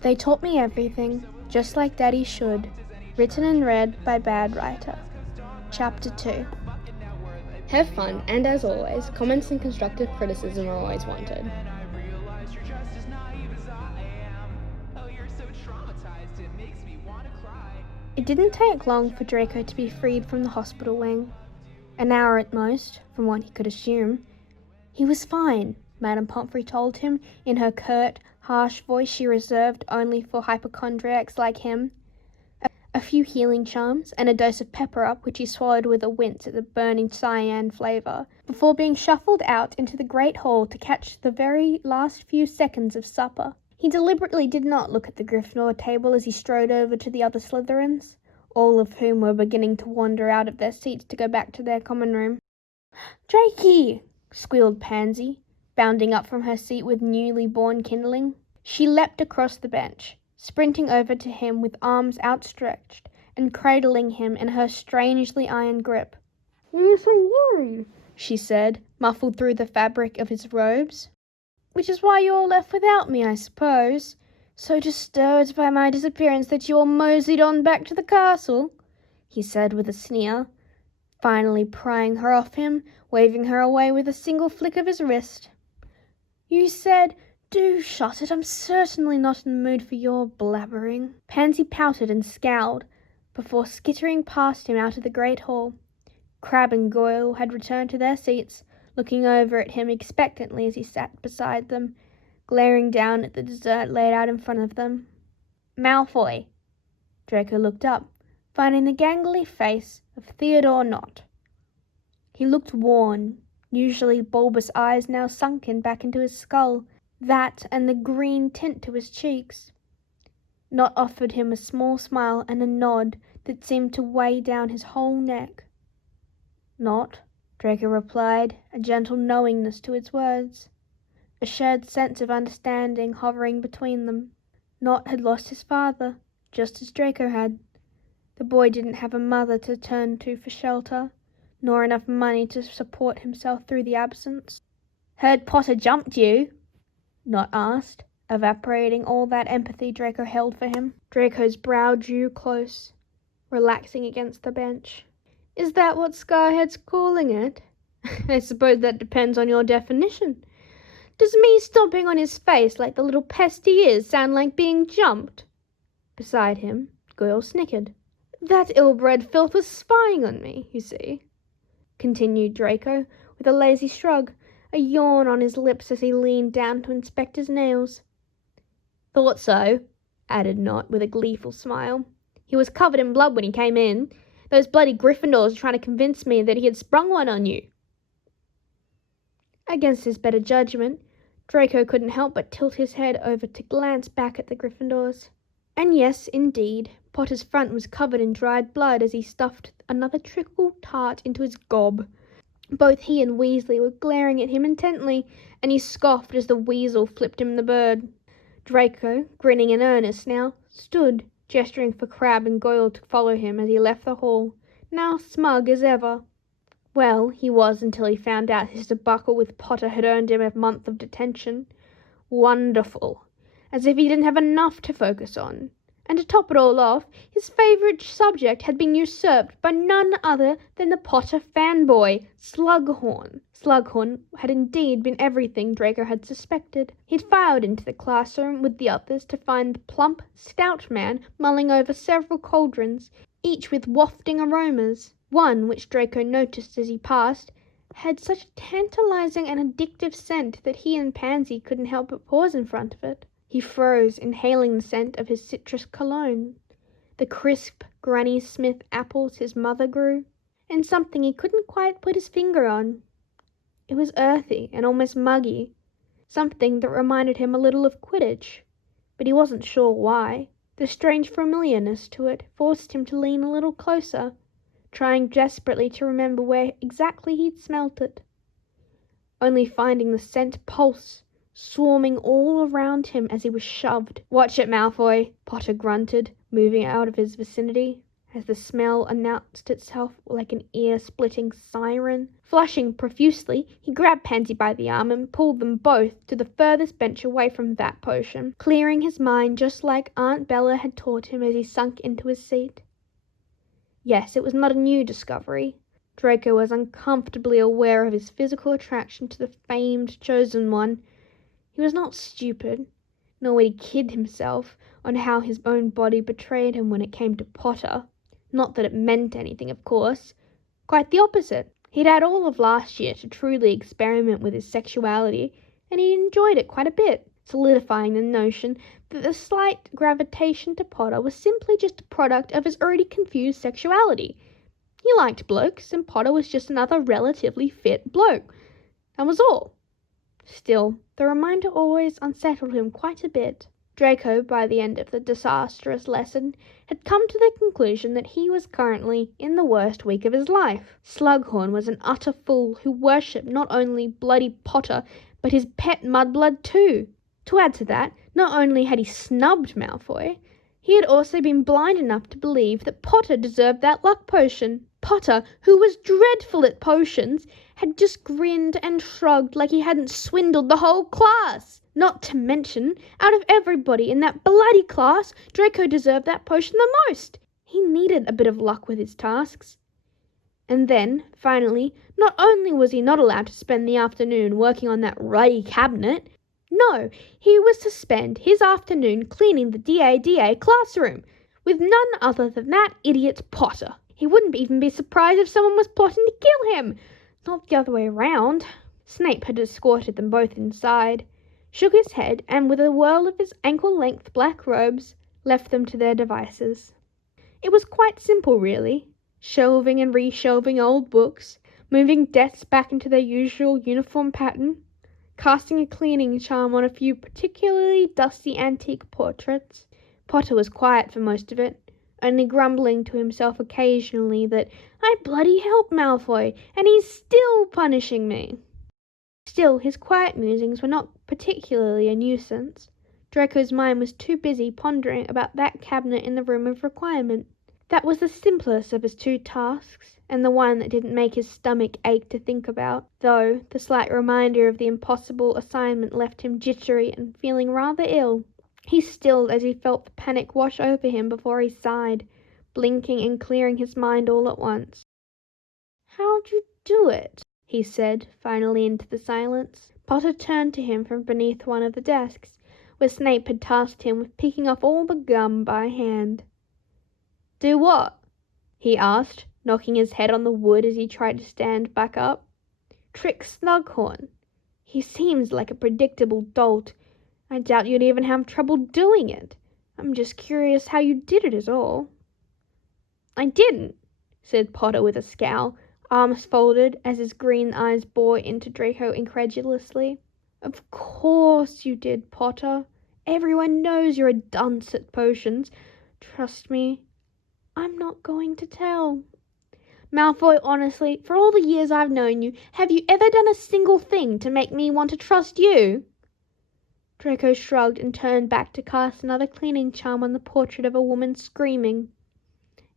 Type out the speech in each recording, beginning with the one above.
They taught me everything, just like Daddy should. Written and read by Badwriterrr. Chapter 2. Have fun, and as always, comments and constructive criticism are always wanted. It didn't take long for Draco to be freed from the hospital wing. An hour at most, from what he could assume. He was fine, Madame Pomfrey told him in her curt, harsh voice she reserved only for hypochondriacs like him. A few healing charms and a dose of pepper-up which he swallowed with a wince at the burning cyan flavour, before being shuffled out into the great hall to catch the very last few seconds of supper. He deliberately did not look at the Gryffindor table as he strode over to the other Slytherins, all of whom were beginning to wander out of their seats to go back to their common room. "Drakey!" squealed Pansy, bounding up from her seat with newly born kindling. She leapt across the bench, sprinting over to him with arms outstretched and cradling him in her strangely iron grip. "I'm so worried," she said, muffled through the fabric of his robes. "Which is why you're left without me, I suppose. So disturbed by my disappearance that you're moseyed on back to the castle," he said with a sneer, finally prying her off him, waving her away with a single flick of his wrist. "You said, 'Do shut it, I'm certainly not in the mood for your blabbering.'" Pansy pouted and scowled, before skittering past him out of the great hall. Crabbe and Goyle had returned to their seats, looking over at him expectantly as he sat beside them, glaring down at the dessert laid out in front of them. "Malfoy!" Draco looked up, finding the gangly face of Theodore Nott. He looked worn, usually bulbous eyes now sunken back into his skull, that and the green tint to his cheeks. Nott offered him a small smile and a nod that seemed to weigh down his whole neck. "Nott," Draco replied, a gentle knowingness to his words, a shared sense of understanding hovering between them. Nott had lost his father, just as Draco had. The boy didn't have a mother to turn to for shelter, nor enough money to support himself through the absence. "Heard Potter jumped you?" Nott asked, evaporating all that empathy Draco held for him. Draco's brow drew close, relaxing against the bench. "Is that what Scarhead's calling it? I suppose that depends on your definition. Does me stomping on his face like the little pest he is sound like being jumped?" Beside him, Goyle snickered. "That ill-bred filth was spying on me, you see," continued Draco, with a lazy shrug, a yawn on his lips as he leaned down to inspect his nails. "Thought so," added Nott with a gleeful smile. "He was covered in blood when he came in. Those bloody Gryffindors were trying to convince me that he had sprung one on you." Against his better judgment, Draco couldn't help but tilt his head over to glance back at the Gryffindors. And yes, indeed, Potter's front was covered in dried blood as he stuffed another trickle tart into his gob. Both he and Weasley were glaring at him intently, and he scoffed as the weasel flipped him the bird. Draco, grinning in earnest now, stood, gesturing for Crabbe and Goyle to follow him as he left the hall, now smug as ever. Well, he was until he found out his debacle with Potter had earned him a month of detention. Wonderful. As if he didn't have enough to focus on. And to top it all off, his favourite subject had been usurped by none other than the Potter fanboy, Slughorn. Slughorn had indeed been everything Draco had suspected. He'd filed into the classroom with the others to find the plump, stout man mulling over several cauldrons, each with wafting aromas. One, which Draco noticed as he passed, had such a tantalizing and addictive scent that he and Pansy couldn't help but pause in front of it. He froze, inhaling the scent of his citrus cologne, the crisp Granny Smith apples his mother grew, and something he couldn't quite put his finger on. It was earthy and almost muggy, something that reminded him a little of Quidditch, but he wasn't sure why. The strange familiarness to it forced him to lean a little closer, trying desperately to remember where exactly he'd smelt it, only finding the scent pulse, swarming all around him as he was shoved. "Watch it, Malfoy," Potter grunted, moving out of his vicinity. as the smell announced itself like an ear-splitting siren. Flushing profusely, he grabbed Pansy by the arm and pulled them both to the furthest bench away from that potion, clearing his mind just like Aunt Bella had taught him as he sunk into his seat. Yes, it was not a new discovery. Draco was uncomfortably aware of his physical attraction to the famed Chosen One. He was not stupid, nor would he kid himself on how his own body betrayed him when it came to Potter. Not that it meant anything, of course. Quite the opposite. He'd had all of last year to truly experiment with his sexuality, and he enjoyed it quite a bit, solidifying the notion that the slight gravitation to Potter was simply just a product of his already confused sexuality. He liked blokes, and Potter was just another relatively fit bloke. That was all. Still, the reminder always unsettled him quite a bit. Draco, by the end of the disastrous lesson, had come to the conclusion that he was currently in the worst week of his life. Slughorn was an utter fool who worshipped not only bloody Potter, but his pet Mudblood too. To add to that, not only had he snubbed Malfoy, he had also been blind enough to believe that Potter deserved that luck potion. Potter, who was dreadful at potions, had just grinned and shrugged like he hadn't swindled the whole class. Not to mention, out of everybody in that bloody class, Draco deserved that potion the most. He needed a bit of luck with his tasks. And then, finally, not only was he not allowed to spend the afternoon working on that ruddy cabinet, no, he was to spend his afternoon cleaning the DADA classroom, with none other than that idiot Potter. He wouldn't even be surprised if someone was plotting to kill him. Not the other way around. Snape had escorted them both inside, shook his head, and with a whirl of his ankle-length black robes, left them to their devices. It was quite simple, really. Shelving and reshelving old books, moving desks back into their usual uniform pattern, casting a cleaning charm on a few particularly dusty antique portraits. Potter was quiet for most of it, only grumbling to himself occasionally that I bloody helped Malfoy, and he's still punishing me. Still, his quiet musings were not particularly a nuisance. Draco's mind was too busy pondering about that cabinet in the Room of Requirement. That was the simplest of his two tasks, and the one that didn't make his stomach ache to think about, though the slight reminder of the impossible assignment left him jittery and feeling rather ill. He stilled as he felt the panic wash over him before he sighed, blinking and clearing his mind all at once. "How'd you do it?" he said, finally into the silence. Potter turned to him from beneath one of the desks, where Snape had tasked him with picking off all the gum by hand. "Do what?" he asked, knocking his head on the wood as he tried to stand back up. "Trick Slughorn. He seems like a predictable dolt. I doubt you'd even have trouble doing it. I'm just curious how you did it is all." "I didn't," said Potter with a scowl, arms folded as his green eyes bored into Draco incredulously. "Of course you did, Potter. Everyone knows you're a dunce at potions. Trust me, I'm not going to tell. Malfoy, honestly, for all the years I've known you, have you ever done a single thing to make me want to trust you?" Draco shrugged and turned back to cast another cleaning charm on the portrait of a woman screaming.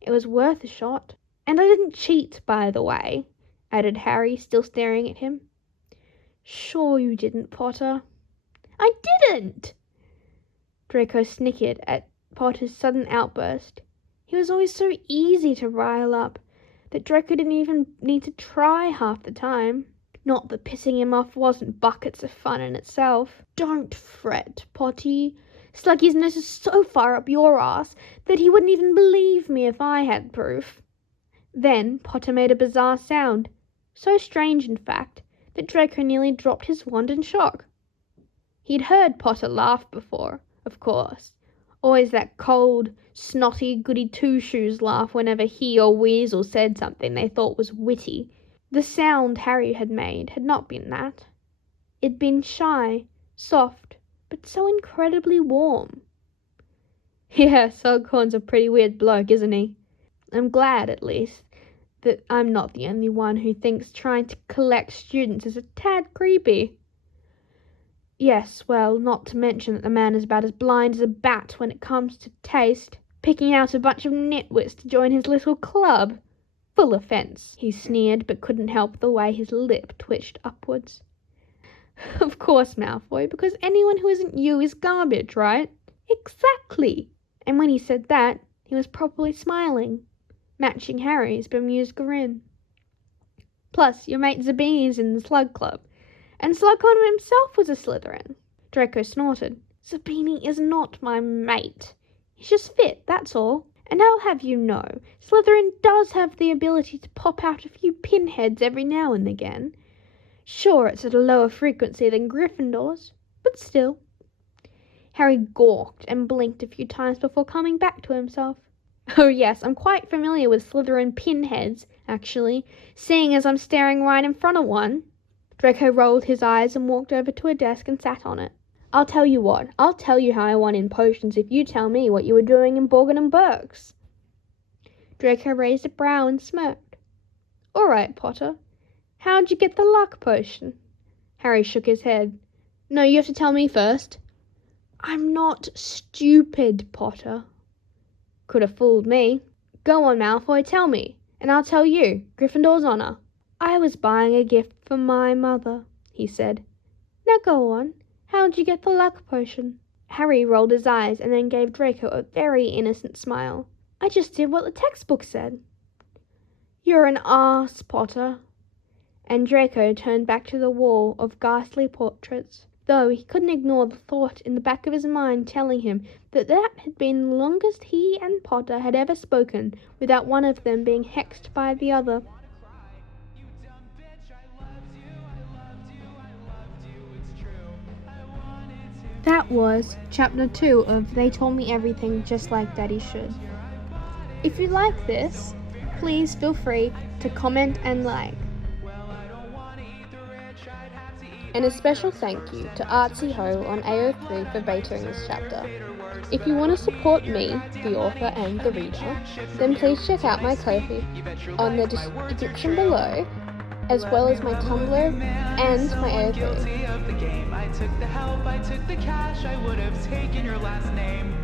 "It was worth a shot. And I didn't cheat, by the way," added Harry, still staring at him. "Sure you didn't, Potter." "I didn't!" Draco snickered at Potter's sudden outburst. He was always so easy to rile up that Draco didn't even need to try half the time. Not that pissing him off wasn't buckets of fun in itself. "Don't fret, Potty. Sluggy's nose is so far up your ass that he wouldn't even believe me if I had proof." Then Potter made a bizarre sound, so strange in fact, that Draco nearly dropped his wand in shock. He'd heard Potter laugh before, of course. Always that cold, snotty, goody-two-shoes laugh whenever he or Weasel said something they thought was witty. The sound Harry had made had not been that. It'd been shy, soft, but so incredibly warm. "Yeah, Slughorn's a pretty weird bloke, isn't he? I'm glad, at least, that I'm not the only one who thinks trying to collect students is a tad creepy." "Yes, well, not to mention that the man is about as blind as a bat when it comes to taste." Picking out a bunch of nitwits to join his little club. Full offence, he sneered, but couldn't help the way his lip twitched upwards. Of course, Malfoy, because anyone who isn't you is garbage, right? Exactly! And when he said that, he was probably smiling, matching Harry's bemused grin. Plus, your mate Zabini is in the Slug Club, and Slughorn himself was a Slytherin. Draco snorted. Zabini is not my mate. He's just fit, that's all. And I'll have you know, Slytherin does have the ability to pop out a few pinheads every now and again. Sure, it's at a lower frequency than Gryffindor's, but still. Harry gawked and blinked a few times before coming back to himself. Oh yes, I'm quite familiar with Slytherin pinheads, actually, seeing as I'm staring right in front of one. Draco rolled his eyes and walked over to a desk and sat on it. I'll tell you what, I'll tell you how I won in potions if you tell me what you were doing in Borgin and Burke's. Draco raised a brow and smirked. All right, Potter. How'd you get the luck potion? Harry shook his head. No, you have to tell me first. I'm not stupid, Potter. Could have fooled me. Go on, Malfoy, tell me, and I'll tell you, Gryffindor's honour. I was buying a gift for my mother, he said. Now go on. How'd you get the luck potion? Harry rolled his eyes and then gave Draco a very innocent smile. I just did what the textbook said. You're an arse, Potter. And Draco turned back to the wall of ghastly portraits, though he couldn't ignore the thought in the back of his mind telling him that had been the longest he and Potter had ever spoken without one of them being hexed by the other. That was Chapter 2 of They Told Me Everything Just Like Daddy Should. If you like this, please feel free to comment and like. And a special thank you to Artsy Ho on AO3 for betering this chapter. If you want to support me, the author and the reader, then please check out my Ko-fi on the description below, as well as my Tumblr and my AO3. I took the help, I took the cash, I would have taken your last name.